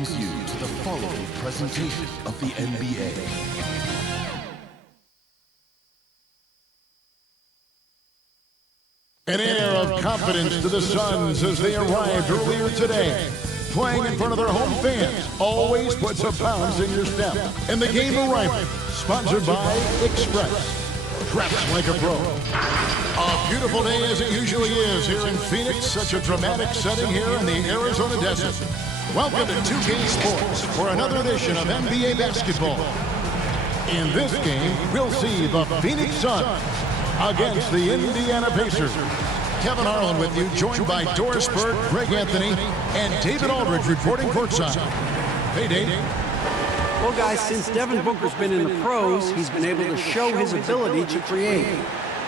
welcomes you to the following presentation of the NBA. An air of confidence to the Suns as they arrived earlier today. Playing in front of their home fans always puts a bounce in your step. And the game arrival, sponsored by Express. Traps like a pro. A beautiful day as it usually is here in Phoenix. Such a dramatic setting here in the Arizona desert. Welcome to 2K Sports for another edition of NBA basketball. In this game, we'll see the Phoenix Suns against the Indiana Pacers. Kevin Harlan with you, joined by Doris Burke, Greg Anthony, and David Aldridge reporting courtside. Hey, Dave. Well, guys, since Devin Booker's been in the pros, he's been able to show his ability to create.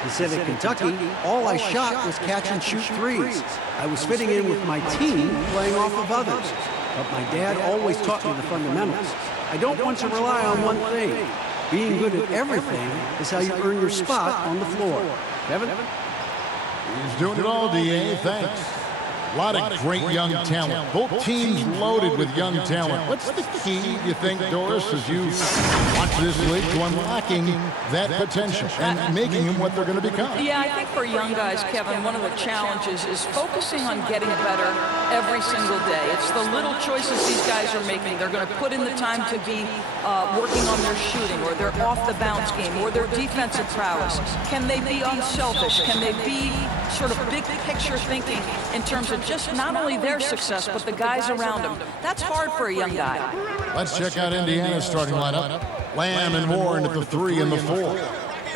He said at Kentucky, all I shot was catch and shoot threes. I was fitting in with my team, playing off of others. But my dad always taught me the fundamentals. I don't want to rely on one thing. Being good at everything is how you earn your spot on the floor. Kevin? He's doing it all, D.A. Thanks. A lot of great young talent. Both teams loaded with young talent. What's the key, do you think, Doris, as you watch this league, to unlocking that potential and making them what they're going to become? Yeah, I think for young guys, Kevin, one of the challenges is focusing on getting better every single day. It's the little choices these guys are making. They're going to put in the time to be working on their shooting or their off-the-bounce game or their defensive prowess. Can they be unselfish? Can they be sort of big picture thinking in terms of just not only their success, but the guys around them? That's hard for a young guy. Let's check out Indiana's starting lineup. Lamb and Warren at the 3 and the 4.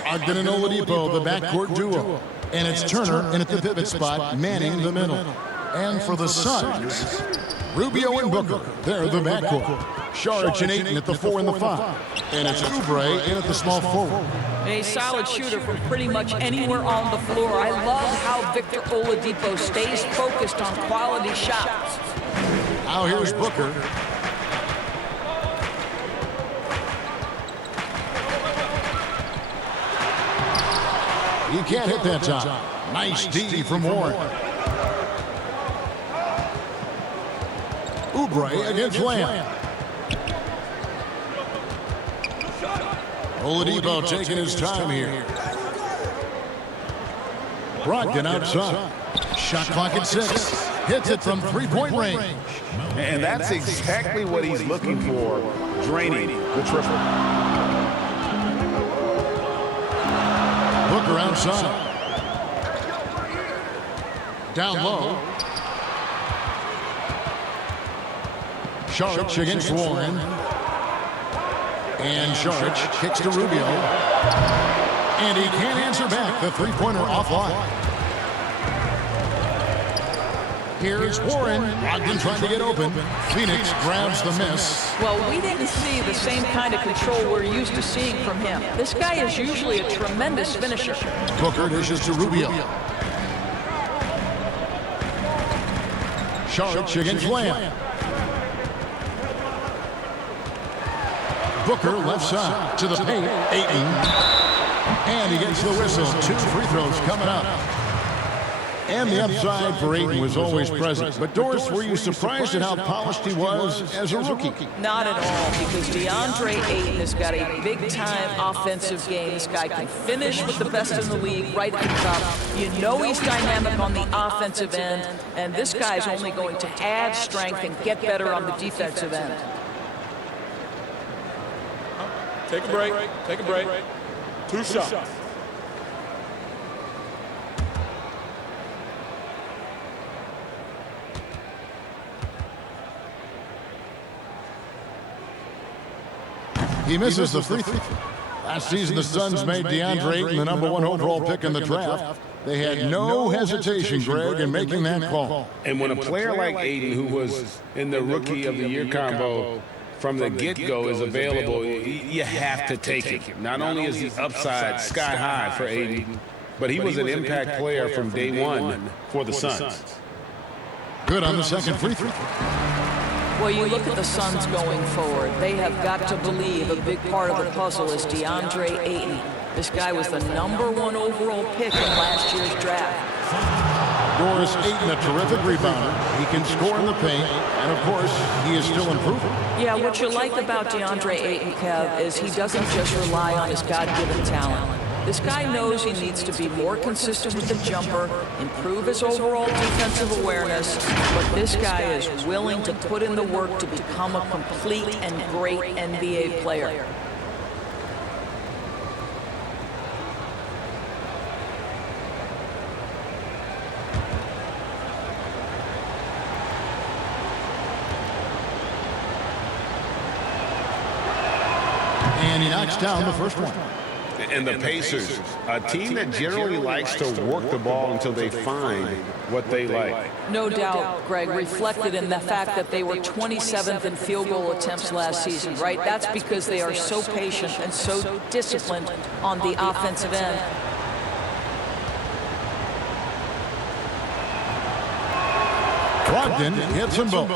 Ogden and Oladipo, the backcourt duo. And it's Turner in at the pivot spot, manning the middle. And for the Suns, Rubio and Booker, they're the backcourt. Saric and Ayton at the 4 and the 5. And it's Oubre in at the small forward. A solid shooter from pretty much anywhere on the floor. I love how Victor Oladipo stays focused on quality shots. Now here's Booker. He can't hit that time. Nice D from Warren. Oubre against Lamb. Oladipo taking his time here. Brogdon outside. Shot clock at 6. Hits it from three-point range. And that's exactly what he's looking for, draining the triple. Booker outside. Down low. Saric against Warren. And Saric kicks to Rubio. And he can't answer back. The three-pointer offline. Here's Warren. Ogden trying to get open. Phoenix grabs the miss. Well, we didn't see the same kind of control we're used to seeing from him. This guy is usually a tremendous finisher. Booker dishes to Rubio. Saric against Lamb. Booker left side to the paint. Ayton. And he gets the whistle. 2 free throws coming up. And the upside for Ayton was always present. But Doris, were you surprised at how polished he was as a rookie? Not at all, because DeAndre Ayton has got a big-time offensive game. This guy can finish with the best in the league right at the top. You know he's dynamic on the offensive end, and this guy's only going to add strength and get better on the defensive end. Take a break. Take a break. 2 shots. He misses the free throw. Last season, the Suns made DeAndre Ayton the #1 overall pick in the draft. They had no hesitation, Greg, in making that call. And when a player like Ayton, who was in the Rookie of the Year combo from the get-go, is available, you have to take it. Not only is the upside sky high for Ayton, but he was an impact player from day one for the Suns. Good on the second free throw. Well, you look at the Suns going forward. They have got to believe a big part of the puzzle is DeAndre Ayton. This guy was the #1 overall pick in last year's draft. Doris Ayton, a terrific rebounder. He can score in the paint, and of course, he is still improving. Yeah, what you like about DeAndre Ayton, Kev, is he doesn't just rely on his God-given talent. This guy knows he needs to be more consistent with the jumper, improve his overall defensive awareness, but this guy is willing to put in the work to become a complete and great NBA player. And he knocks down the first one. And the Pacers, a team that generally likes to work the ball until they find what they like. No doubt, Greg, reflected in the fact that they were 27th in field goal attempts last season, right? That's because they are so patient and so disciplined on the offensive end. Brogdon hits them both.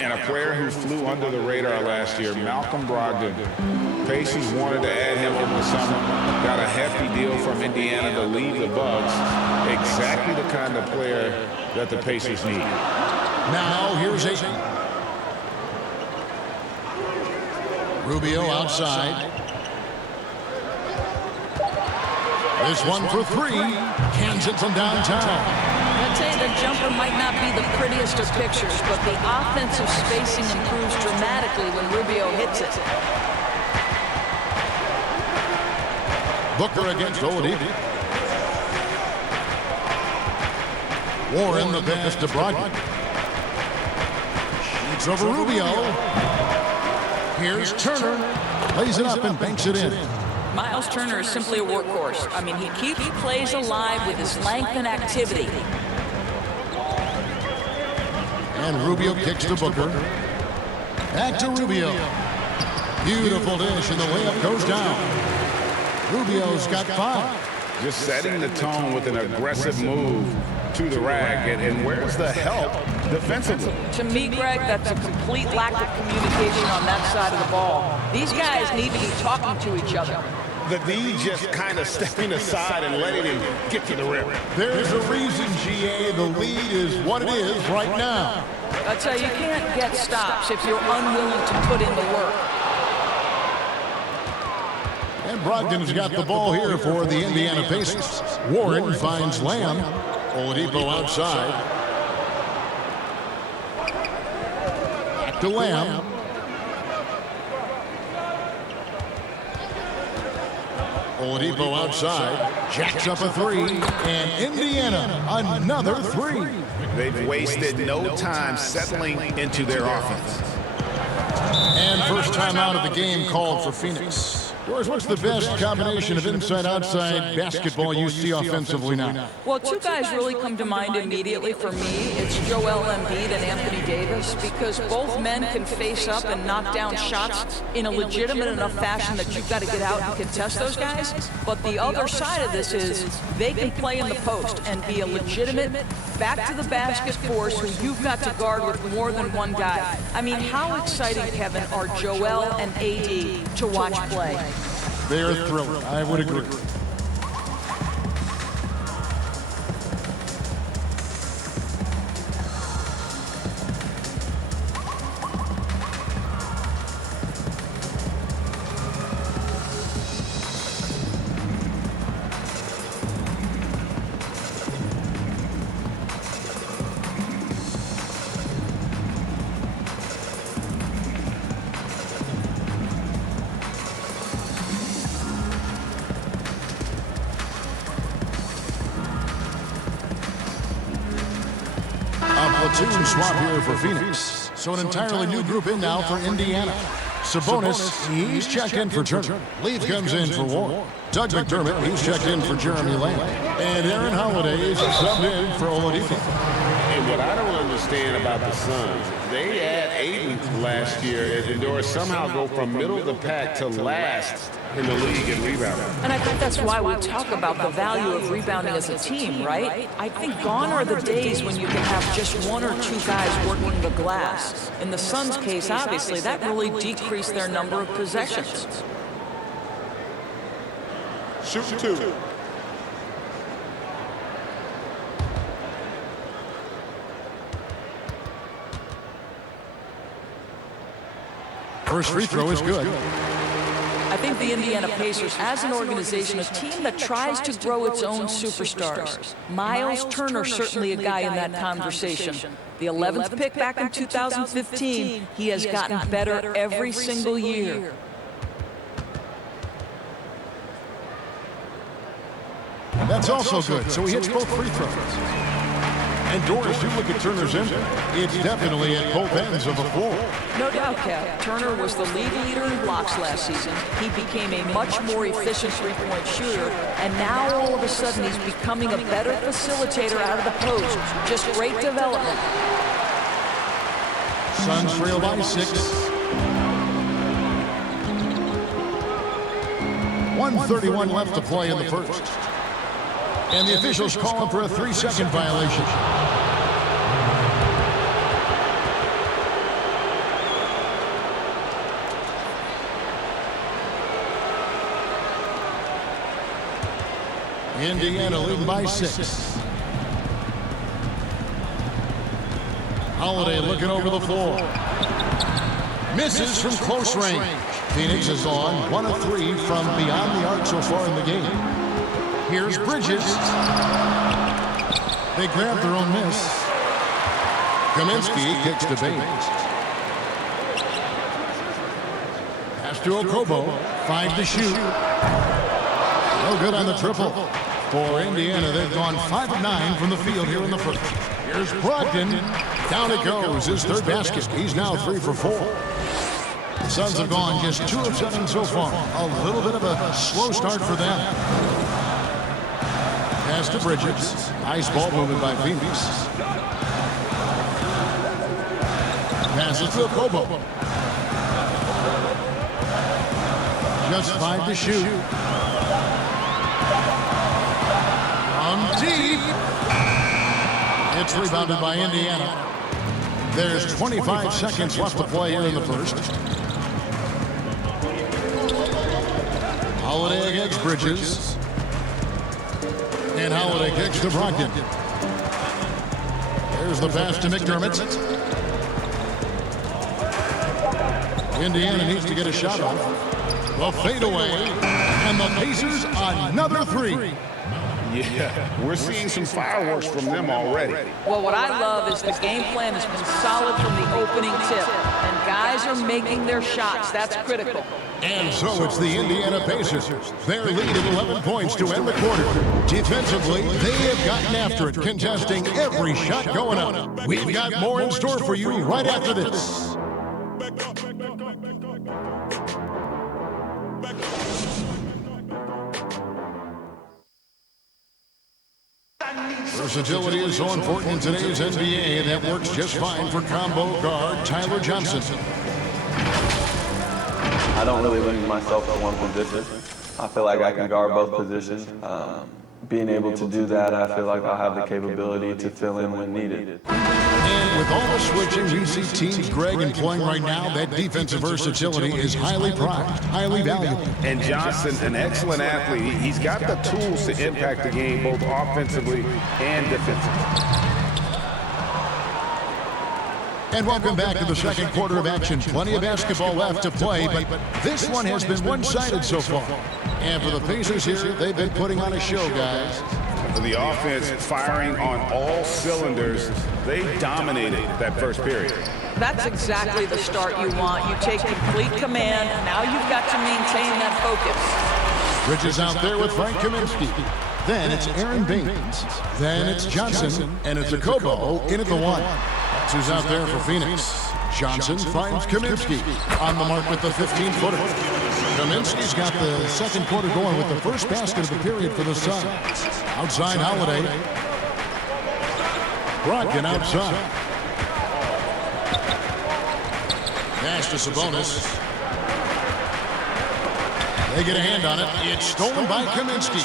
And a player who flew under the radar last year, Malcolm Brogdon. Pacers wanted to add him over the summer. Got a hefty deal from Indiana to leave the Bucks. Exactly the kind of player that the Pacers need. Now here's Ayton. Rubio outside. This one for three. Cans it from downtown. I'd say the jumper might not be the prettiest of pictures, but the offensive spacing improves dramatically when Rubio hits it. Booker against Oladipo. Warren the pass to Brogdon. Shoots over Rubio. Here's Turner. Lays it up and banks it in. Miles Turner is simply a workhorse. I mean, he keeps plays alive with his length and activity. And Rubio kicks to Booker. Back to Rubio. Beautiful dish, and the layup goes down. Rubio's got 5. Just setting the tone with an aggressive move to the rack. And where's the help defensively? To me, Greg, that's a complete lack of communication on that side of the ball. These guys need to be talking to each other. The D just kind of stepping aside and letting him get to the rim. There's a reason, GA. The lead is what it is right now. I tell you, you can't get stops if you're unwilling to put in the work. And Brogdon's got the ball here for the Indiana Pacers. Warren finds Lamb. Oladipo outside. Back to Lamb. Oladipo outside. Jacks up a 3. And Indiana another 3. They've wasted no time settling into their offense. And first time out of the game called for Phoenix. Doris, what's the best combination of inside-outside basketball you see offensively now? Well, two guys really come to mind immediately for me. It's Joel Embiid and Anthony Davis, because both men can face up and knock down shots in a legitimate enough fashion that you've got to get out and contest those guys. But the other side of this is they can play in the post and be a legitimate back-to-the-basket force who you've got to guard with more than one guy. I mean, how exciting, Kevin, are Joel and AD to watch play? They are thrilling. I would agree. Platoon swap here for Phoenix. So an entirely new group in now for Indiana. Sabonis, he's checked in for Turner. Leaf comes in for Warren. Doug McDermott, he's checked in for Jeremy Lamb. And Aaron Holiday is subbed in for Oladipo. And what I don't understand about the Suns, they had Ayton last year and Doris somehow go from middle of the pack to last in the league in rebounding. And I think that's why we talk about the value of rebounding as a team, right? I think gone are the days when you can have just one or two guys working the glass. In the Suns' case, obviously, that really decreased their number of possessions. Shoot 2. First free throw is good. I think the Indiana Pacers, as an organization, a team that tries to grow its own superstars. Miles Turner, certainly a guy in that conversation. The 11th pick back in 2015, he has gotten better every single year. That's also good, so he hits both free throws. And Doris, you look at Turner's impact. It's definitely at both ends of the floor. No doubt, Kev. Turner was the league leader in blocks last season. He became a much more efficient three-point shooter, and now all of a sudden he's becoming a better facilitator out of the post. Just great development. Suns trail by 6. 1:31 left to play in the first. And the officials call him for a 3-second violation. Indiana leading by 6. Holiday looking over the floor. Misses from close range. Phoenix is on 1 of 3 from beyond the arc so far in the game. Here's Bridges. They grab their own miss. Kaminsky kicks to Baines. Pass to Okobo. 5 to shoot. No good on the triple. For Indiana, they've gone 5 of 9 from the field here in the first. Here's Brogdon. Down it goes. His third basket. He's now 3 for 4. The Suns have gone just 2 of 7 so far. A little bit of a slow start for them. Pass to Bridges. Nice ball movement by Phoenix. Passes to Okobo. Just 5 to shoot. From deep. It's rebounded by Indiana. There's 25 seconds left to play here in the first. Holiday against Bridges. And Holiday kicks to Brogdon. There's the pass to McDermott. Indiana needs to get a shot off. The fadeaway. And the Pacers another 3. Yeah, we're seeing some fireworks from them already. Well, what I love is the game plan has been solid from the opening tip, and guys are making their shots. That's critical. And so it's the Indiana Pacers. Their lead at 11 points to end the quarter. Defensively, they have gotten after it, contesting every shot going up. We've got more in store for you right after this. Versatility is so important in today's NBA, and that works just fine for combo guard Tyler Johnson. I don't really limit myself to one position. I feel like I can guard both positions. Being able to do that, I feel like I'll have the capability to fill in when needed. And with all the switching you see teams Greg employing right now, that defensive versatility is highly prized, highly valuable. And Johnson, an excellent athlete. He's got the tools to impact the game both offensively and defensively. And welcome back to the second quarter of action. Plenty of basketball left to play, but this one has been one-sided so far. And for the Pacers here, they've been putting on a show, guys. For the offense firing on all cylinders, they dominated that first period. That's exactly the start you want. You take complete command. Now you've got to maintain that focus. Bridges out there with Frank Kaminsky. Then it's Aaron Baines. Then it's Johnson. And it's Okobo in at the 1. That's who's out there for Phoenix. Johnson finds Kaminsky on the mark with the 15-footer. Kaminsky's got the second quarter going with the first basket of the period for the Suns. Outside Holiday. Brogdon outside. Pass to Sabonis. They get a hand on it. It's stolen by Kaminsky.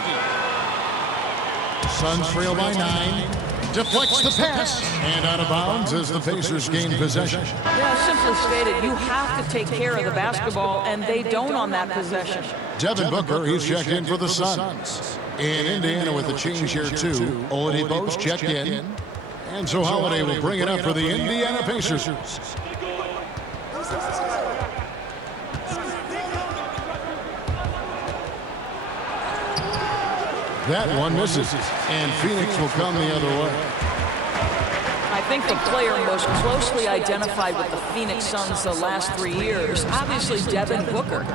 Suns trail by 9. Deflects the pass. And out of bounds as the Pacers gain possession. Yeah, simply stated, you have to take care of the basketball, and they don't on that possession. Devin Booker, he's checked in for the Suns. In Indiana with the change here, too. Oladipo's checked in. And so Holiday will bring it up for the Indiana Pacers. That one misses. And Phoenix will come the other way. I think the player most closely identified with the Phoenix Suns the last 3 years, obviously Devin Booker.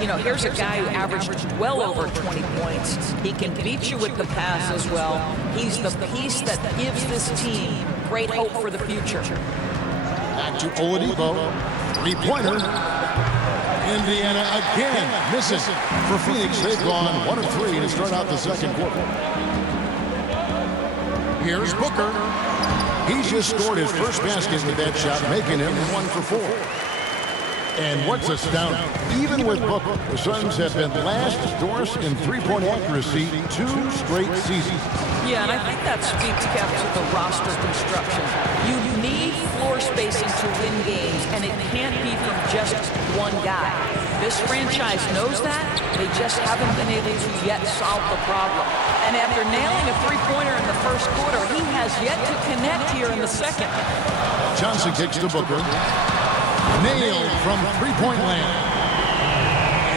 You know, here's a guy who averaged well over 20 points. He can beat you with the pass as well. He's the piece that gives this team great hope for the future. Back to Oladipo. Three-pointer. Indiana again misses. For Phoenix, they've gone 1 of 3 to start out the second quarter. Here's Booker. He's just scored his first basket with that shot, making him 1 for 4. And what's astounding, even with Booker, the Suns have been last, Doris, in three-point accuracy 2 straight seasons. Yeah, and I think that speaks, Kev, to the roster construction. You need floor spacing to win games, and it can't be from just one guy. This franchise knows that. They just haven't been able to yet solve the problem. And after nailing a three-pointer in the first quarter, he has yet to connect here in the second. Johnson kicks to Booker. Nailed from three-point land.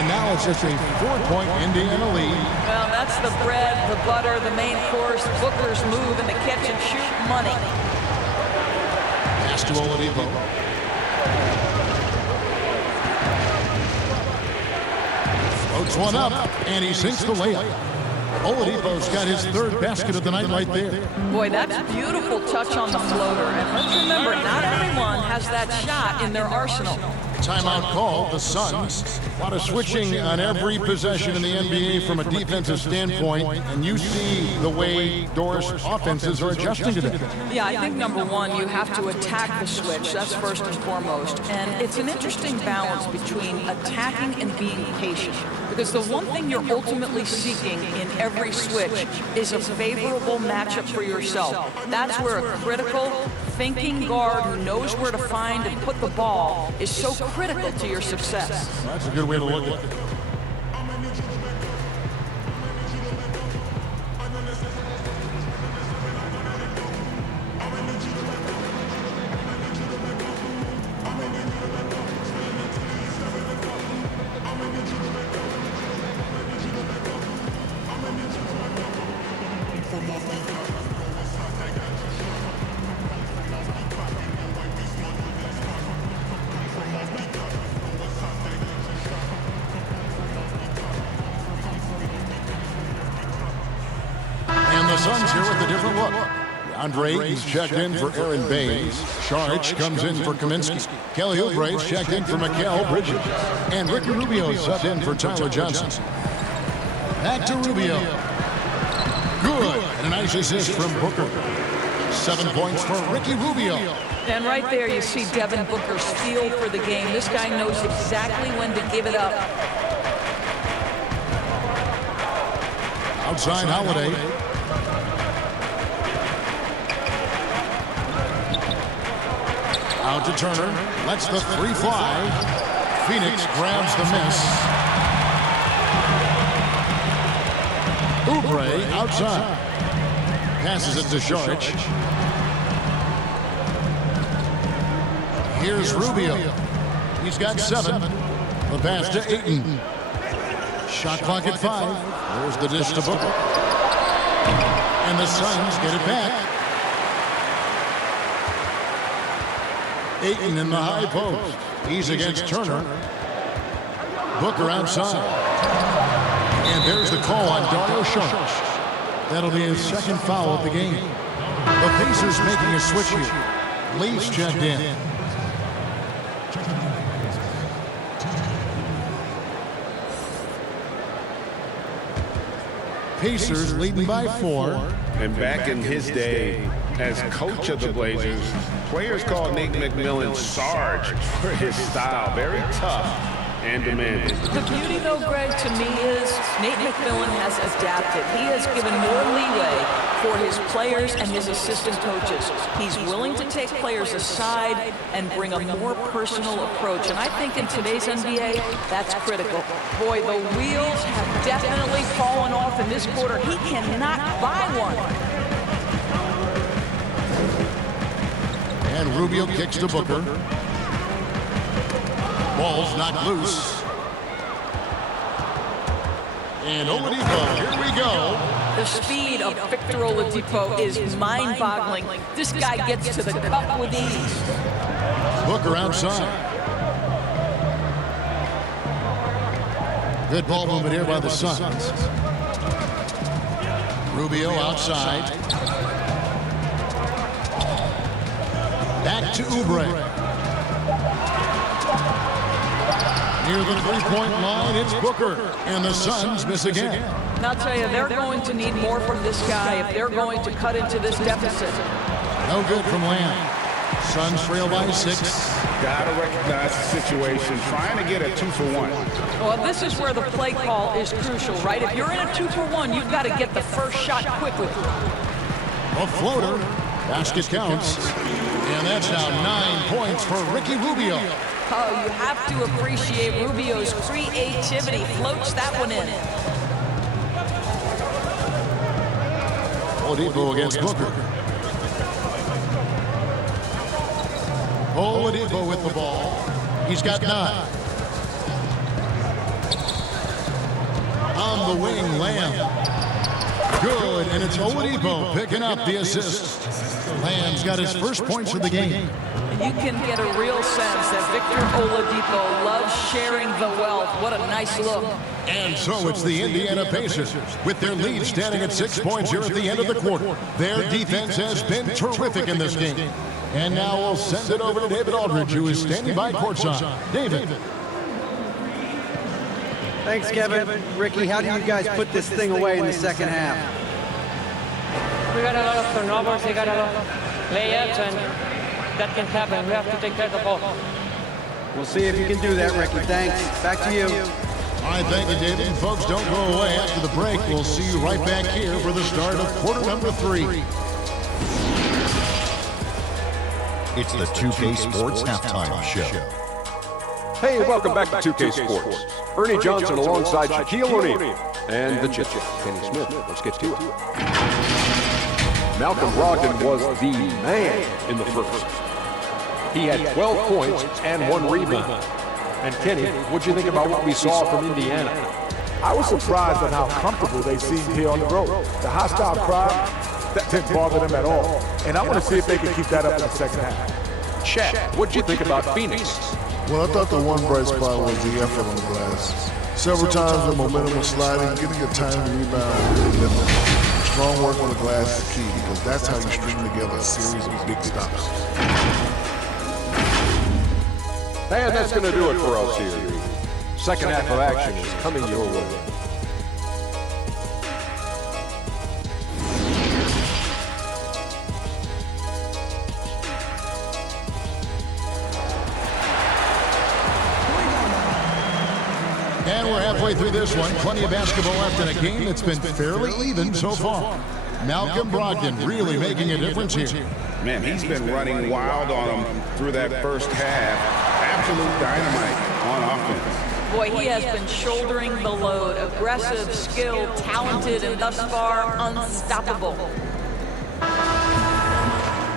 And now it's just a 4-point Indiana lead. Well, that's the bread, the butter, the main course, Booker's move, and the catch-and-shoot money. Pass to Oladipo. Floats one up, and he sinks the layup. Oladipo's got his 3rd basket of the night right there. Boy, that's a beautiful touch on the floater. And let's remember, not everyone has that shot in their arsenal. Timeout call, the Suns. A lot of switching on every possession in the NBA from a defensive standpoint, and you see the way Doris offenses are adjusting to that. Yeah, I think number one, you have to attack the switch. That's first and foremost. And it's an interesting balance between attacking and being patient. Because the one thing you're ultimately seeking in every switch is a favorable matchup for yourself. That's where a critical, thinking guard who knows where to find and put the ball is so critical to your success. That's a good way to look at it. The Suns here with a different look. Andre is checked in for Aaron Baines. Saric comes in for Kaminsky. Kelly Oubre's checked in for Mikal Bridges. And Ricky Rubio subbed in for Tyler Johnson. Back to Rubio. Good. And a nice assist from Booker. 7 points for Ricky Rubio. And right there you see Devin Booker's feel for the game. This guy knows exactly when to give it up. Outside Holiday. Out to Turner. Lets the 3 fly. Phoenix grabs the miss. Oubre outside. Passes it to Saric. Here's Rubio. He's got 7. The pass to Ayton. Shot clock at 5. There's the dish to Booker. And the Suns get it back. Ayton in the high post. He's against Turner. Booker outside. And there's the call on Dario Saric. That'll be his 2nd foul of the game. The Pacers making a switch here. Leafs checked in. Pacers leading by 4. And back in his day, as coach of the Blazers, players called Nate McMillan Sarge for his style. Very tough and demanding. The beauty, though, Greg, to me is Nate McMillan has adapted. He has given more leeway for his players and his assistant coaches. He's willing to take players aside and bring a more personal approach. And I think in today's NBA, that's critical. Boy, the wheels have definitely fallen off in this quarter. He cannot buy one. And Rubio kicks to Booker. Ball's not loose. And Oladipo, here we go. The speed of Victor Oladipo is mind-boggling. This guy gets to the cup with ease. Booker outside. Good ball movement here by the Suns. Rubio outside. Back to Oubre. Near the three-point line, it's Booker. And the Suns miss again. And I'll tell you, they're going to need more from this guy if they're going to cut into this deficit. No good from Lamb. Suns trail by 6. Gotta recognize the situation, trying to get a 2-for-1. Well, this is where the play call is crucial, right? If you're in a 2-for-1, you've got to get the first shot quickly. A floater. Basket counts. And that's now 9 points for Ricky Rubio. Oh, you have to appreciate Rubio's creativity. Floats that one in. Oladipo against Booker. Oladipo with the ball. He's got 9. On the wing, Lamb. Good, and it's Oladipo picking up the assist. Lamb's got his first points of the game. You can get a real sense that Victor Oladipo loves sharing the wealth. What a nice look. And so it's the Indiana Pacers with their lead standing at 6 points here at the end of the quarter. Their defense has been terrific in this game. And now we'll send it over to David Aldridge, who is standing by courtside. David. Thanks, Kevin. Ricky, how do you guys put this thing away in the second half? We got a lot of turnovers, they got a lot of layups, and that can happen. We have to take care of the ball. We'll see if you can do that, Ricky. Thanks. Back to you. All right, thank you, David. And folks, don't go away. After the break, we'll see you right back here for the start of quarter number 3. It's the 2K Sports Halftime Show. Hey, welcome back to 2K Sports. Ernie Johnson alongside Shaquille O'Neal and the Chit Chat, Kenny Smith. Let's get to it. Malcolm Brogdon was the man in the first. He had 12 points and 1 rebound. And Kenny, what'd you think about what we saw from Indiana? I was surprised at how comfortable they seemed here on the road. The hostile crowd, that didn't bother them at all. And I want to see if they can keep that up in the second half. Chat, what'd you think about Phoenix? Well, I thought the one bright spot was the effort on the glass. Several times the momentum was sliding, getting a time to rebound really different. Strong work on the glass is key because that's how you string together a series of big stops. And that's going to do it for us here. Second half of action is coming your way. And we're halfway through this one. Plenty of basketball left in a game that's been fairly even so far. Malcolm Brogdon really making a difference here. Man, he's been running wild on him through that first half. Absolute dynamite on offense. Boy, he has been shouldering the load. Aggressive, skilled, talented, and thus far unstoppable.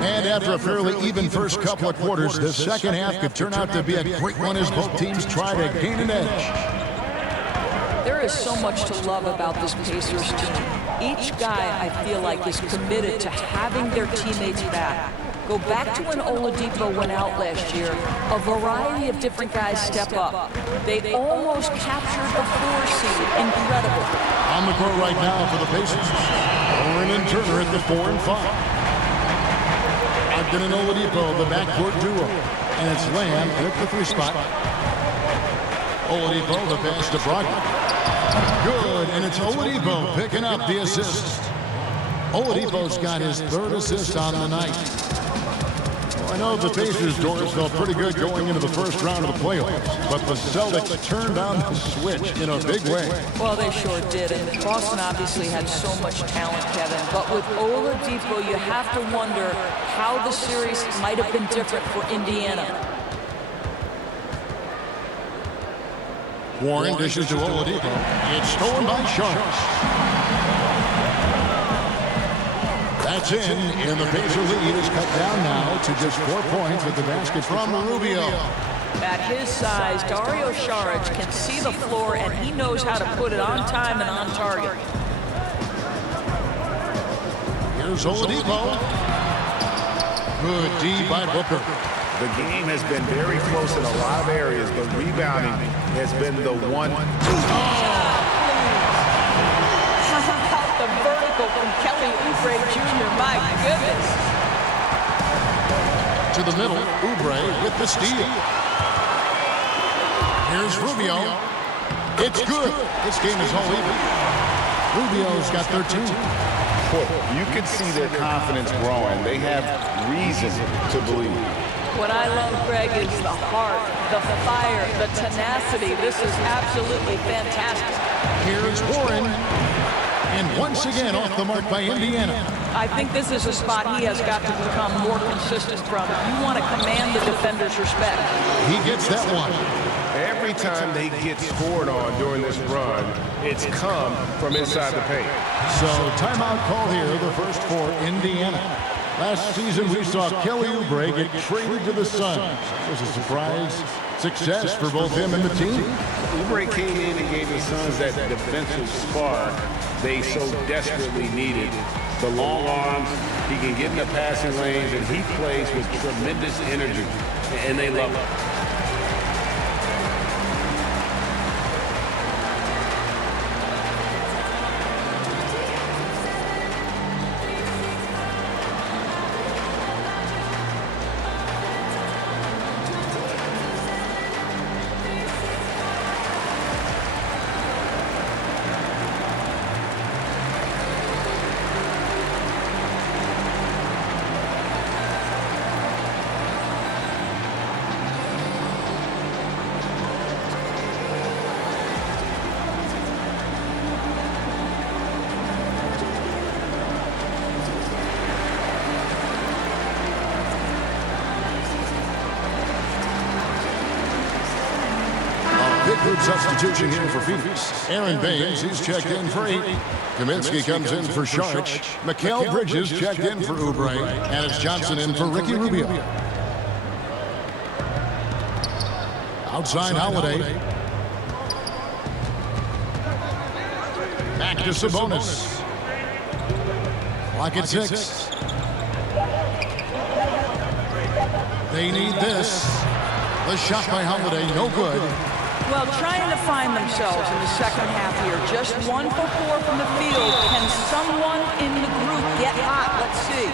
And after a fairly even first couple of quarters, the second half could turn out to be a great one as both teams try to gain an edge. There is so much to love about this Pacers team. Each guy, I feel like, is committed to having their teammates back. Go back to when Oladipo went out last year. A variety of different guys step up. They almost captured the 4 seed. Incredible. On the court right now for the Pacers. Oren and Turner at the 4 and 5. Brogdon and Oladipo, the backcourt duo. And it's Lamb at the 3 spot. Oladipo, the pass to Brogdon. Good, and it's Oladipo picking up the assist. Oladipo's got his 3rd assist on the night. Well, I know the Pacers' doors felt pretty good going into the first round of the playoffs, but the Celtics turned on the switch in a big way. Well, they sure did, and Boston obviously had so much talent, Kevin. But with Oladipo, you have to wonder how the series might have been different for Indiana. Warren dishes to Oladipo. It's stolen by Sharks. That's in, and the Pacer lead is cut down now to just 4 points with the basket from Rubio. At his size, Dario Saric can see the floor, and he knows how to put it on time and on target. Here's Oladipo. Good D by Booker. The game has been very close in a lot of areas, but rebounding has been the one. How about the vertical from Kelly Oubre Jr.? My goodness. To the middle, Oubre with the steal. Here's Rubio. It's good. This game is all even. Rubio's got 13. You can see their confidence growing. They have reason to believe. What I love, Greg, is the heart, the fire, the tenacity. This is absolutely fantastic. Here's Warren. And once again off the mark by Indiana. I think this is a spot he has got to become more consistent from. You want to command the defender's respect. He gets that one. Every time they get scored on during this run, it's come from inside the paint. So timeout call here, the first for Indiana. Last season we saw Kelly Oubre get traded to the Suns. It was a surprise success for both him and the team. Oubre came in and gave the Suns that defensive spark they so desperately needed. The long arms, he can get in the passing lanes, and he plays with tremendous energy, and they love him. Good substitution here for Phoenix. Aaron Baines, he's checked in for 8. Kaminsky comes in for Saric. Mikal Bridges checked in for Oubre. And it's Johnson in for Ricky Rubio. Outside Holiday. Back to Sabonis. Clock at 6. They need this. The shot by Holiday, no good. Well, trying to find themselves in the second half here. Just 1 for 4 from the field. Can someone in the group get hot? Let's see.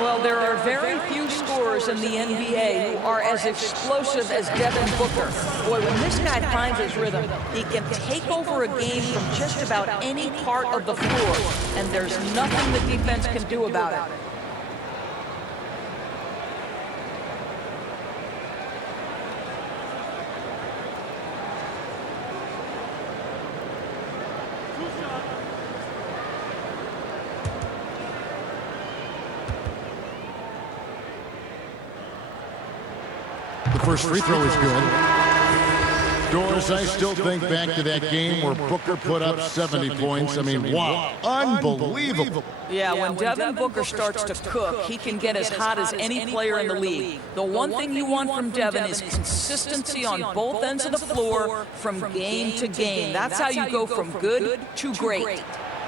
Well, there are very few scorers in the NBA who are as explosive as Devin Booker. Boy, when this guy finds his rhythm, he can take over a game from just about any part of the floor, and there's nothing the defense can do about it. The first free throw is good. Doris, I still think back to that game where Booker put up 70 points. I mean, wow, unbelievable. Yeah, when Devin Booker starts to cook, he can get as hot as any player in the league. The one thing you want from Devin is consistency on both ends of the floor from game to game. That's how you go from good to great.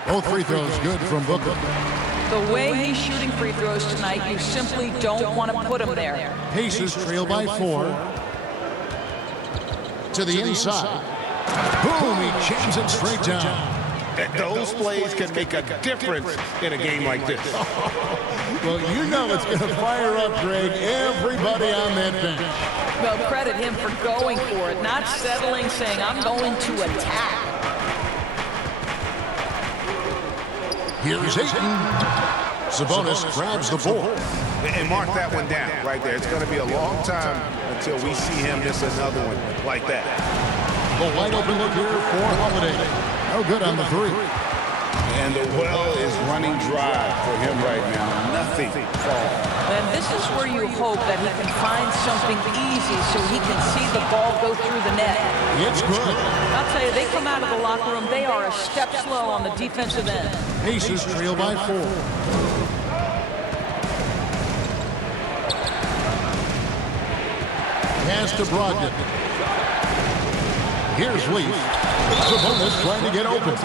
Both free throws good from Booker. The way he's shooting free throws tonight, you simply don't want to put him there. Pacers trail by 4. To the inside. Boom, he jams it straight down. Those plays can make a difference in a game like this. Well, you know it's going to fire up, Greg, everybody on that bench. Well, credit him for going for it, not settling, saying, I'm going to attack. Here's Ayton. Sabonis grabs the board. And mark that one down right there. It's going to be a long time until we see him miss another one like that. The wide open look here for Holiday. No good on the 3. And the well is running dry for him right now. Nothing falls. And this is where you hope that he can find something easy so he can see the ball go through the net. It's good. I'll tell you, they come out of the locker room, they are a step slow on the defensive end. Pacers trail by 4. pass to Brogdon. Here's Leaf. Sabonis trying to get open.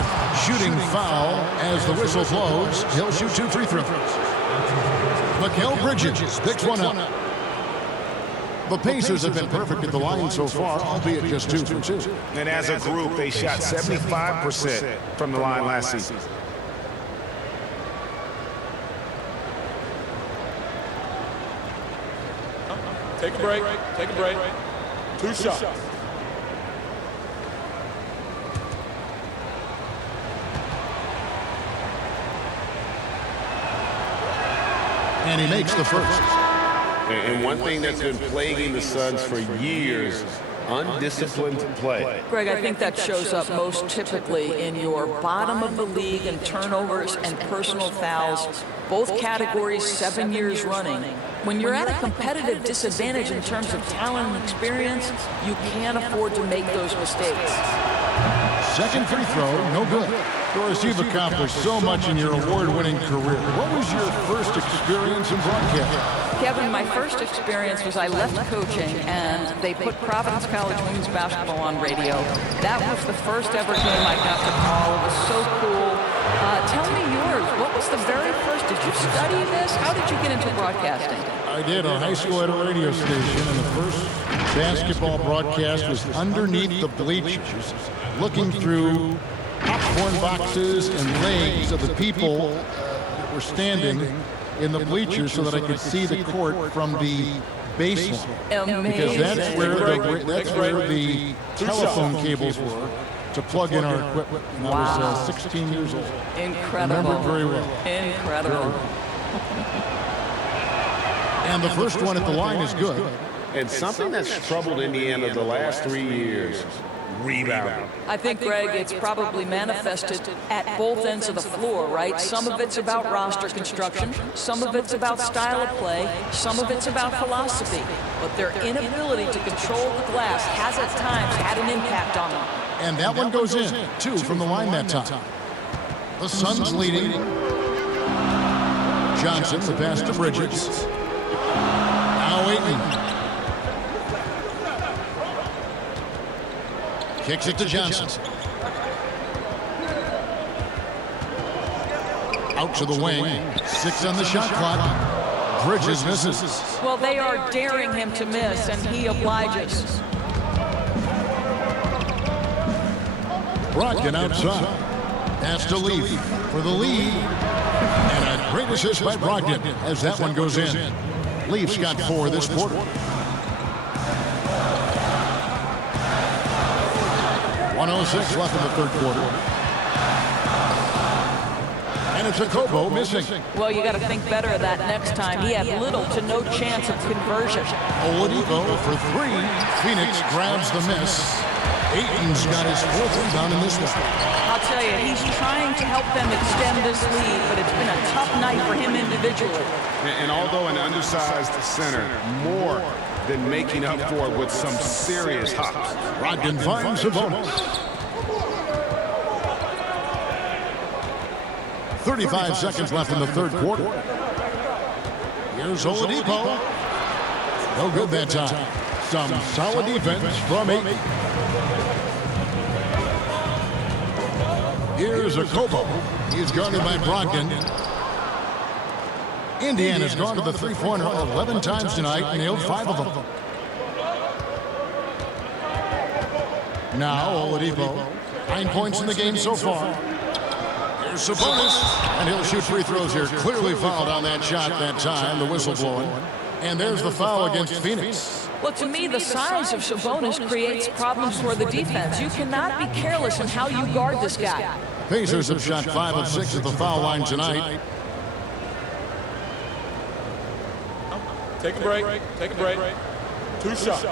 Shooting foul as the whistle blows. He'll shoot 2 free throws. Mikal Bridges picks one up. The Pacers have been perfect at the line so far, albeit just 2 for 2. And as a group, they shot 75% from the line last season. Take a break. Take a break. 2 shots. And he makes the first. And one thing that's been plaguing the Suns for years, undisciplined play. Greg, I think that shows up most typically in your bottom of the league in turnovers and personal fouls, both categories 7 years running. When you're at a competitive disadvantage in terms of talent and experience, you can't afford to make those mistakes. Second free throw, no good. Doris, you've accomplished so much in your award-winning career. What was your first experience in broadcast? Kevin, my first experience was I left coaching and they put Providence College women's basketball on radio. That was the first ever game I got to call. It was so cool. Tell me yours. What was the very first? Did you study this? How did you get into broadcasting? I did a high school at a radio station, and the first basketball broadcast was underneath the bleachers, looking through popcorn boxes and legs of the people that were standing in the bleachers so that I could see the court from the baseline. Amazing. Because that's where the telephone cables were to plug in our equipment. And I was 16 years old. Incredible. I remember it very well. Incredible. And the first one at the line is good. And something that's troubled Indiana the last 3 years, rebounding. I think, Greg, it's probably manifested at both ends of the floor, right? Some of it's about roster construction, some of it's about style of play, some of it's about philosophy. But their inability to control the glass has at times had an impact on them. And that one goes in, 2 from the line that time. The Suns leading. Johnson, the pass to Bridges. Now Ayton. Kicks it to Johnson. Out to the wing. 6 on the shot clock. Bridges misses. Well, they are daring him to miss, and he obliges. Brogdon outside. Pass to Leaf for the lead. And a great assist by Brogdon as that one goes in. Leaf's got 4 this quarter. 1:06 left in the third quarter. And it's Okobo missing. Well, you got to think better of that next time. He had little to no chance of conversion. Oladipo for 3. Phoenix grabs the miss. Ayton's got his 4th rebound in this one. I'll tell you, he's trying to help them extend this lead, but it's been a tough night for him individually. And although an undersized center, more than making up for it with some serious hops. Brogdon finds Sabonis. 35 seconds left in the third quarter. Here's Oladipo. No good that time. Some solid defense from Ayton. Here's Okobo. He's guarded by Brogdon. Indiana's gone to the three-pointer 11 times tonight, nailed 5 of them. Now Oladipo, 9 points in the game so far. Here's Sabonis, and he'll shoot free throws here. Clearly fouled on that shot that time, the whistle blowing. And there's the foul against Phoenix. Well, to me, the size of Sabonis creates problems for the defense. You cannot be careless in how you guard this guy. Pacers have shot 5 of 6 at the foul line tonight. Take a break. Take a break. 2 shots.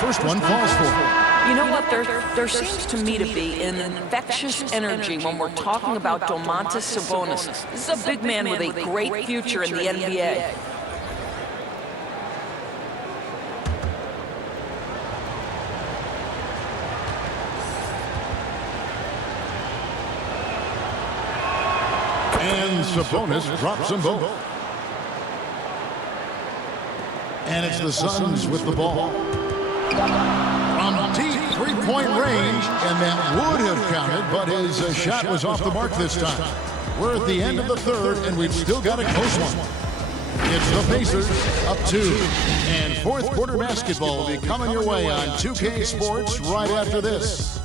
First one falls for. You know what? There seems to me to be an infectious energy when we're talking about Domantas Sabonis. This is a big man with a great future in the NBA. And Sabonis drops them both. And it's the Suns with the ball. From deep three-point range, and that would have counted, but his shot was off the mark this time. We're at the end of the third, and we've still got a close one. It's the Pacers up 2. And fourth quarter basketball will be coming your way on 2K Sports right after this.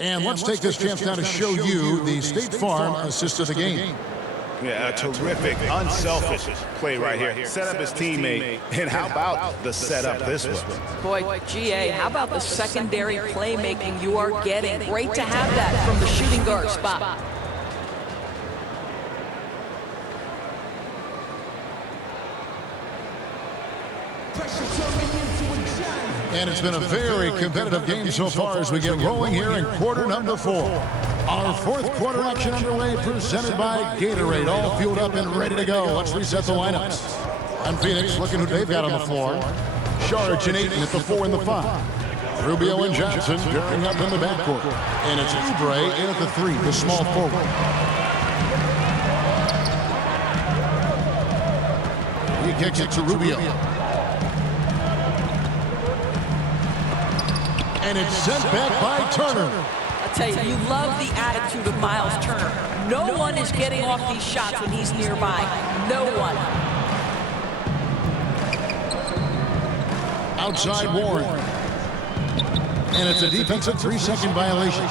And let's take this chance now to show you the State Farm assist of the game. Yeah, a terrific, unselfish play right here. Set up his teammate, and how about the setup this was? Boy, GA, how about the secondary playmaking you are getting? Great to have that from the shooting guard spot. And it's been a very competitive game so far as we get rolling here in quarter number 4. Our fourth quarter action underway, presented by Gatorade, all fueled up and ready to go. Let's reset the lineups. And Phoenix, looking who they've got on the floor. Saric and Ayton at the 4 and the 5. Rubio and Johnson drifting up in the backcourt. And it's Oubre in at the 3, the small forward. He kicks it to Rubio. And it's sent back by Turner. I tell you, you love the attitude of Miles Turner. No one is getting off these shots when he's nearby. No one. Outside Warren. And it's a defensive 3-second violation.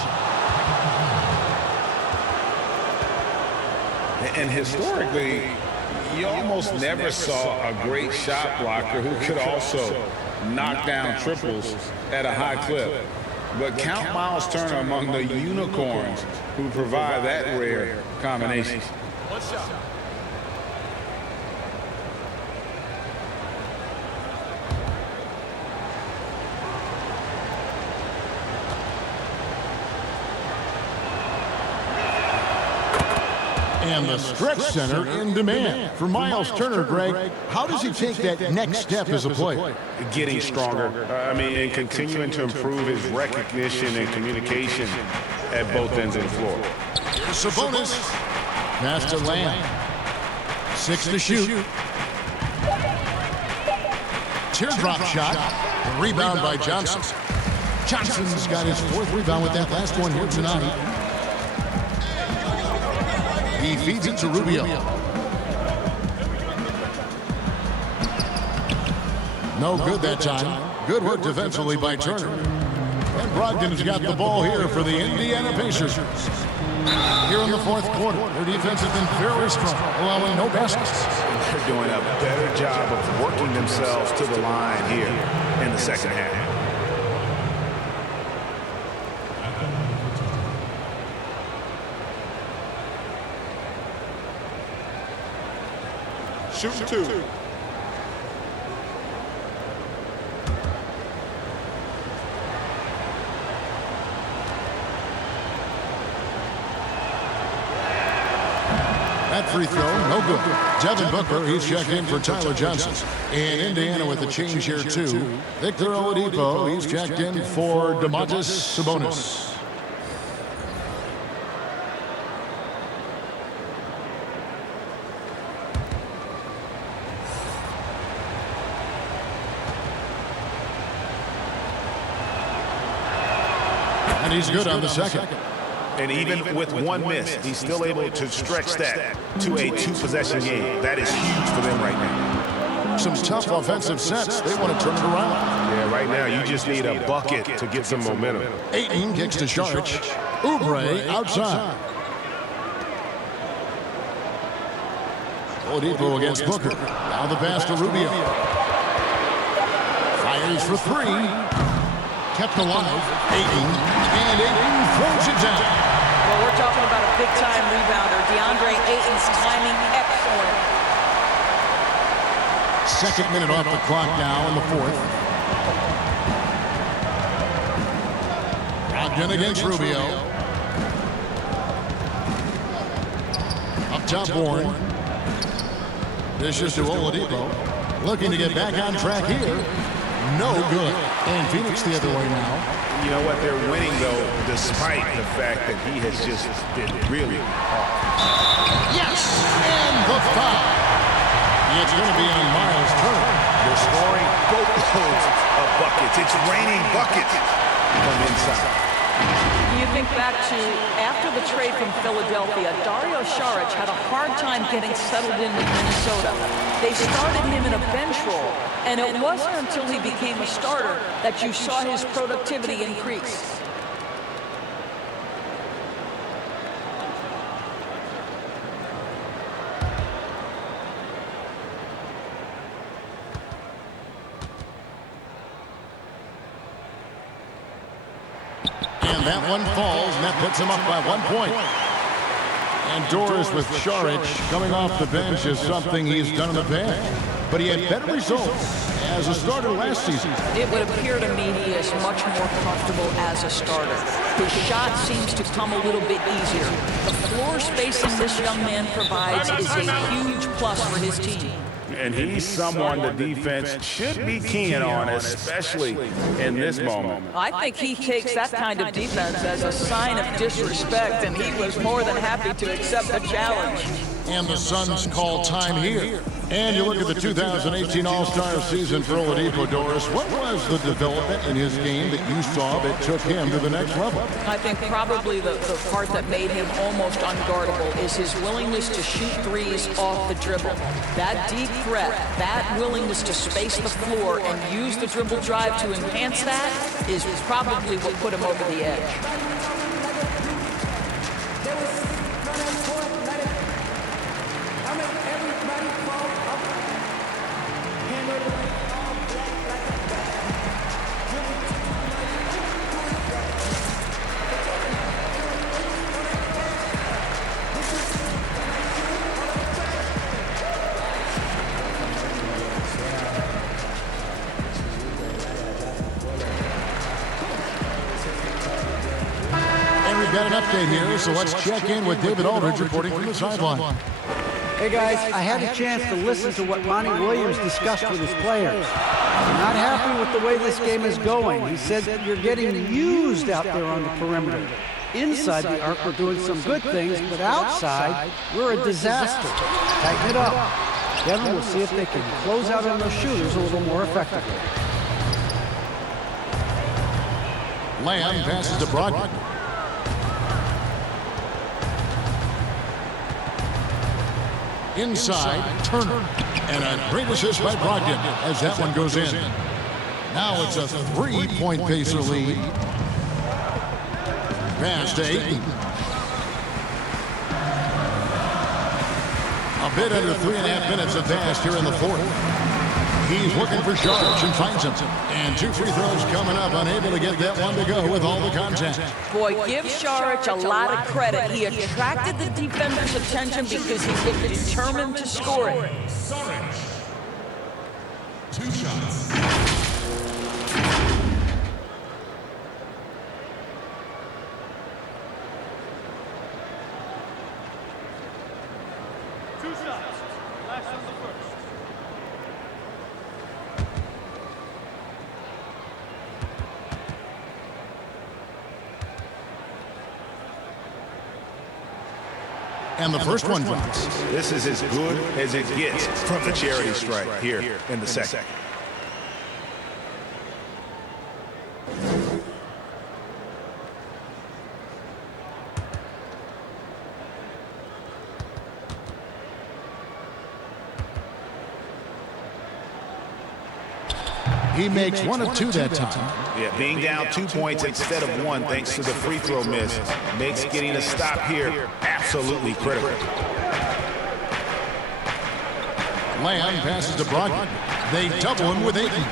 And historically, you almost never saw a great shot blocker who could also knock down triples at a high clip. But count Miles Turner among the unicorns who provide that rare combination. One shot. And the stretch center in demand. For Miles Turner, Greg, how does he take that next step as a player? Getting stronger. And continuing to improve his recognition and communication at both ends of the floor. Sabonis. Pass to Lamb. 6 to shoot. Teardrop shot. A rebound by Johnson. Johnson's got his 4th rebound with that last one here tonight. He feeds it to Rubio. No good that time. Good work defensively by Turner. And Brogdon's got the ball here for the Indiana Pacers. Here in the fourth quarter, their defense has been very strong, allowing no baskets. They're doing a better job of working themselves to the line here in the second half. Shooting 2. That free throw, no good. Devin Booker, he's checked in for Tyler Johnson. In Indiana with the change here, too. Victor Oladipo, he's checked in for Domantas Sabonis. And he's good on the second. And even with one miss, he's still able to stretch that to a 2-possession game. That is huge for them right now. Some tough offensive sets. They want to turn it around. Yeah, right now you just need a bucket to get some momentum. Ayton kicks to Saric. Oubre outside. Oladipo against Booker. Now the pass to Rubio. Fires for 3. Kept alive. Ayton. And Ayton throws it down. Well, we're talking about a big-time rebounder. DeAndre Ayton's timing excellent. Second minute off the clock now in the fourth. Brogdon against Rubio. Up top, Warren. Dishes to Oladipo. Looking to get back on track here. No good. And Phoenix the other way now. You know what? They're winning, though, despite the fact that he has just been really hard. Yes! And the foul. It's going to be on Miles Turner. They're scoring boatloads of buckets. It's raining buckets from inside. You think back to after the trade from Philadelphia, Dario Saric had a hard time getting settled in with Minnesota. They started him in a bench role, and it wasn't until he became a starter that you saw his productivity increase. And that one falls, and that puts him up by 1 point. And Doris with Saric coming off the bench is something he's done in the past. But he had better results as a starter last season. It would appear to me he is much more comfortable as a starter. His shot seems to come a little bit easier. The floor spacing this young man provides is a huge plus for his team. And he's someone the defense should be keen on, especially in this moment. I think he takes that kind of defense as a sign of disrespect, and he was more than happy to accept the challenge. And the Suns call time here. And you look at the 2018 All-Star season for Oladipo, Doris. What was the development in his game that you saw that took him to the next level? I think probably the part that made him almost unguardable is his willingness to shoot threes off the dribble. That deep threat, that willingness to space the floor and use the dribble drive to enhance that is probably what put him over the edge. Got an update here, so let's check in with David Aldridge reporting from the sideline. Hey guys, I had a chance to listen to what Monty Williams discussed with his players. They're not happy with the way this game is going. He said that you're getting used out there on the perimeter. Inside the arc, we're doing some good things, but outside, we're a disaster. Tighten it up. Devin will see if they can close out on those shooters a little more effectively. Lamb passes to Brogdon. Inside, Turner. And a great assist by Brogdon as that one goes in. Now it's a 3-point Pacer lead. Pass to Ayton. A bit under 3.5 minutes have passed here in the fourth. He's looking for Saric and finds him. And 2 free throws coming up, unable to get that one to go with all the contact. Boy, give Saric a lot of credit. He attracted the defender's attention because he looked determined to score it. Saric. 2 shots. And the first one drops. This is as good as it gets from the charity stripe here in the second. He makes 1 of 2 that time. Yeah, being down 2 points instead of 1 thanks to the free throw miss makes getting a stop here absolutely critical. Lamb passes to Brogdon. They double him with Ayton.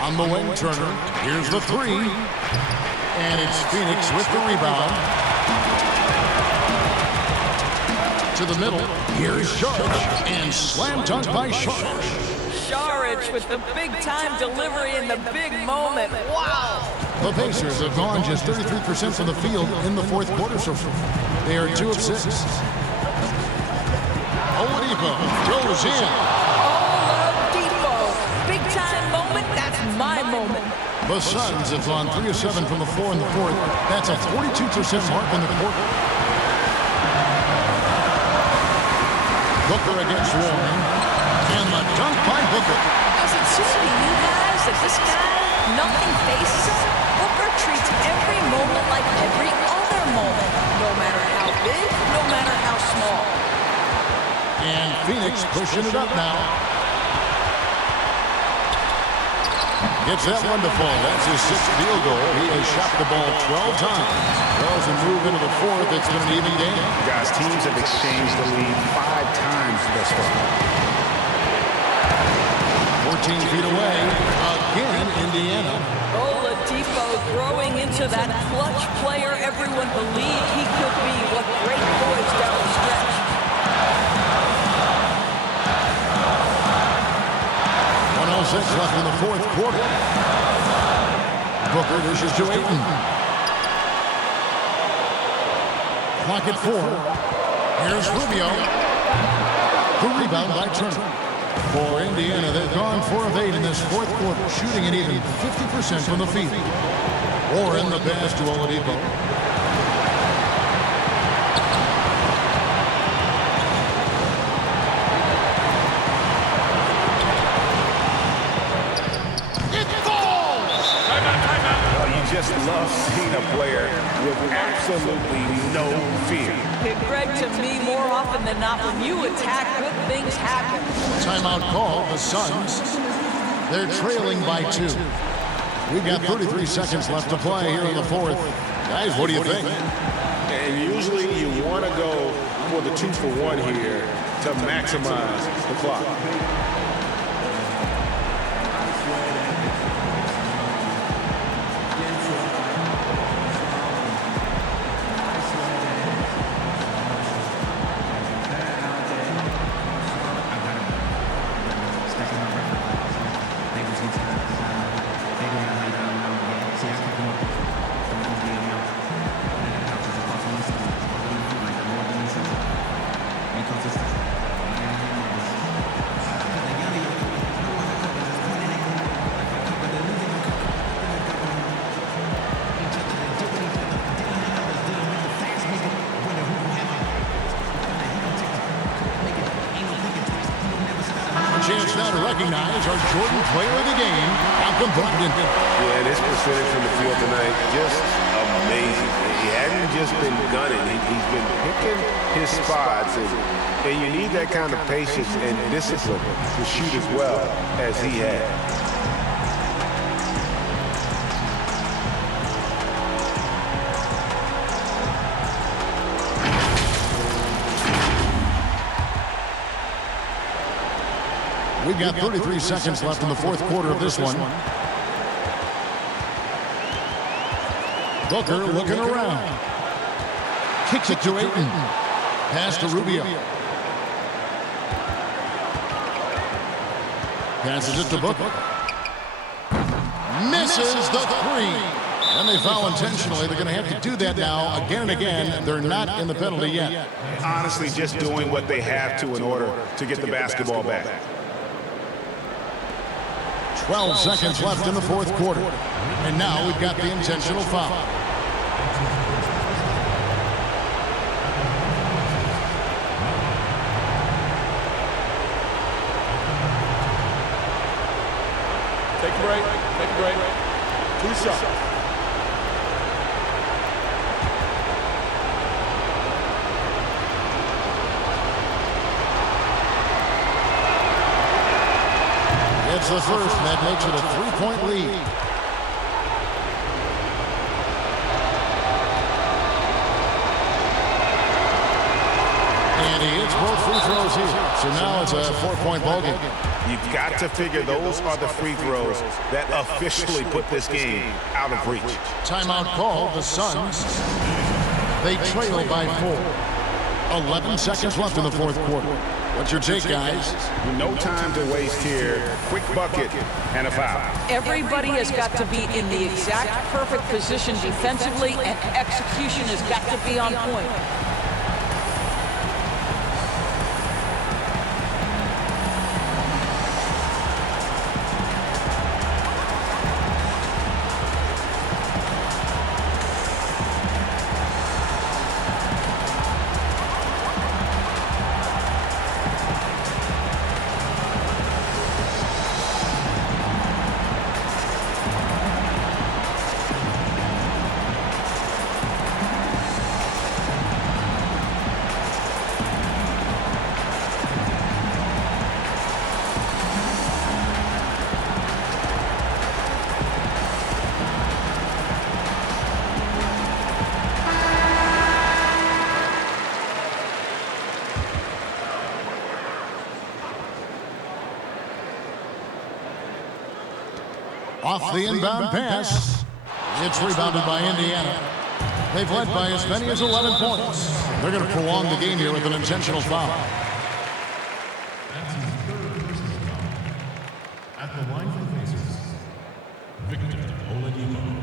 On the wing, Turner. Here's the 3. And it's Phoenix with the rebound. To the middle. Here's Saric. And slam dunk by Saric. Saric with the big-time delivery in the big moment. Wow! The Pacers have gone just 33% from the field in the fourth quarter so far. They are 2 of 6. Oladipo goes in. Oladipo. Big-time moment. That's my moment. The Suns have gone 3 of 7 from the floor in the fourth. That's a 42% mark in the quarter. Booker against Warren. And the dunk by Booker. Does it seem to you guys that this guy, nothing faces him? Booker treats every moment like every other moment, no matter how big, no matter how small. And Phoenix pushing it up now. Gets that one to fall. That's his 6th field goal. He has shot the ball 12 times. Well, as we move into the fourth, it's been an even game. Guys, teams have exchanged the lead 5 times thus far. 14 feet away. Again, Indiana. Oladipo growing into that clutch player everyone believed he could be. What great poise down the stretch. 1:06 left in the fourth quarter. Booker dishes to Ayton. Clock at 4. Here's Rubio. The rebound by Turner. For Indiana, they've gone 4 of 8 in this fourth quarter, shooting at even 50% from the field. Warren the pass to Oladipo. Just love seeing a player with absolutely no fear. Hey, Greg, to me, more often than not, when you attack, good things happen. Timeout call, the Suns. They're trailing by 2. We've got 33 seconds left to play here in the fourth. Guys, what do you think? And usually you want to go for the 2-for-1 here to maximize the clock. Chance now to recognize our Jordan player of the game, Malcolm Brogdon. Yeah, this percentage from the field tonight, just amazing. He hasn't just been gunning. He's been picking his spots. And you need that kind of patience and discipline to shoot as well as he has. We've got 33 seconds left in the fourth quarter of this one. Booker looking around. Kicks it to Ayton. Pass to Rubio. Passes it to Booker. Misses the 3. And they foul intentionally. They're going to have to do that now again and again. They're not in the penalty yet. Honestly, just doing what they have to in order to get the basketball back. 12 seconds left in the fourth quarter. And now we've got the intentional foul. Take a break. Take a break. 2 shots. It's the first, and that makes it a 3-point lead. And he hits both free throws here. So now it's a 4-point ball game. You've got to figure those are the free throws that officially put this game out of reach. Timeout called. The Suns, they trail by 4. 11 seconds left in the fourth quarter. What's your take, guys? No time to waste here. Quick bucket and a foul. Everybody has got to be in the exact perfect position defensively, and execution has got to be on point. Off the inbound pass. It's rebounded by Indiana. They've led by as many as 11 points. They're going to prolong the game here with an intentional foul. At the line for the Pacers, Victor Oladipo.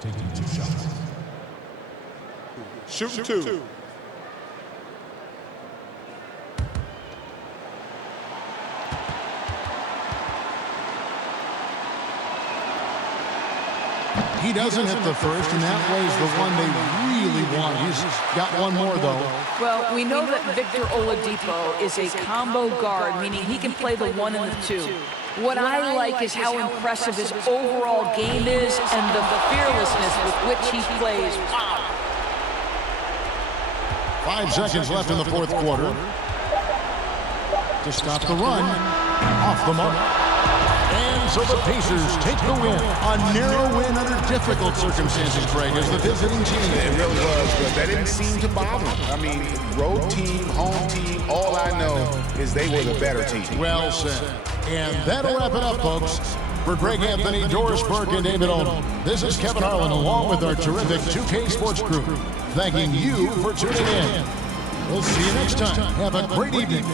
Taking 2 shots. Shoot 2. He doesn't hit the first, and that was the one they really want. He's got one more, though. Well, we know that Victor Oladipo is a combo guard, meaning he can play the 1 and the 2. What I like is how impressive his overall game is and the fearlessness with which he plays. Wow. 5 seconds left in the fourth quarter. To stop the run. Off the mark. And so the Pacers take the win. A narrow win under difficult circumstances, Greg, as the visiting team. It really was, but that didn't seem to bother them. I mean, road team, home team, all I know is they were the better team. Well said. And that'll wrap it up, folks. For Greg Anthony, Doris Burke, and David Oldham, this is Kevin Harlan along with our terrific 2K Sports crew, thanking you for tuning in. We'll see you next time. Have a great evening.